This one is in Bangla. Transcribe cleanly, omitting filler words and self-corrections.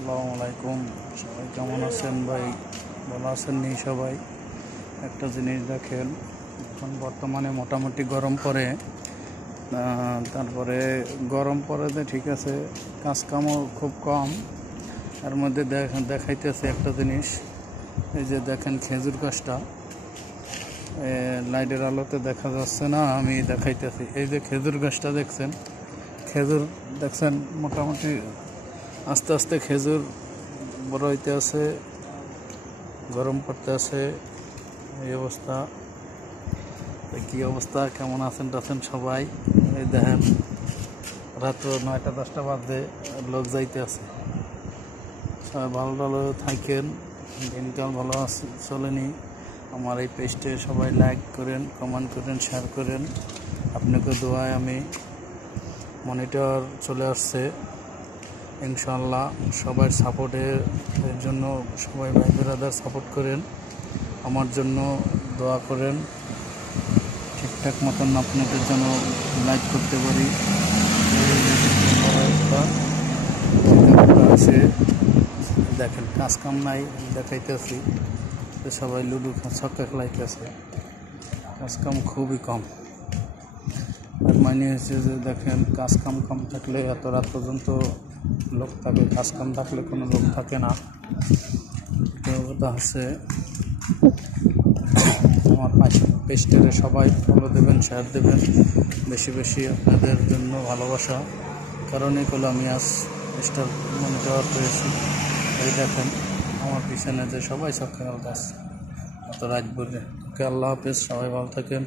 আসসালামু আলাইকুম। সবাই কেমন আছেন ভাই? ভালো আছেন নি সবাই? একটা জিনিস দেখেন, এখন বর্তমানে মোটামুটি গরম পড়ে, তারপরে গরম পড়ে ঠিক আছে, কাজকামও খুব কম। এর মধ্যে দেখাইতেছে একটা জিনিস, এই যে দেখেন খেজুর গাছটা, লাইটের আলোতে দেখা যাচ্ছে না, আমি দেখাইতেছি। এই যে খেজুর গাছটা দেখছেন, খেজুর দেখছেন মোটামুটি আস্তে আস্তে খেজুর বড় হইতে আছে, গরম পড়তে আছে, এই অবস্থা। কি অবস্থা, কেমন আছেন সবাই? এই দেখেন রাত্র 9টা-10টা বাজে, লোক যাইতে আছে। সবাই ভালো থাকেন, দিনকাল ভালো চলেনি। আমার এই পেজটে সবাই লাইক করেন, কমেন্ট করেন, শেয়ার করেন। আপনাকে দোয়ায় আমি মনিটর চলে আসছে ইনশাআল্লাহ। সবার সাপোর্টের জন্য সবাই ভাই ব্রাদার সাপোর্ট করেন, আমার জন্য দোয়া করেন, ঠিকঠাক মতন আপনাদের জন্য লাইক করতে পারি। আছে দেখেন, কাজ কাম নাই, দেখাইতেছি সবাই লুডু ছক্কা খেলাইতেছে, কাজ কাম খুবই কম। আর মানে হচ্ছে যে দেখেন, কাজ কাম কম থাকলে এত রাত পর্যন্ত লোক থাকে, কাজ কাম থাকলে কোনো লোক থাকে না। কথা হচ্ছে আমার পেজটারে সবাই ফলো দেবেন, শেয়ার দেবেন, বেশি বেশি আপনাদের জন্য ভালোবাসা। কারণ এগুলো আমি আজ পেজটার মনিটর পেয়েছি। এই দেখেন আমার পিছনে যে সবাই ছক্কা খেলতে আসছে এত রাত বলে। ওকে, আল্লাহ হাফেজ, সবাই ভালো থাকেন।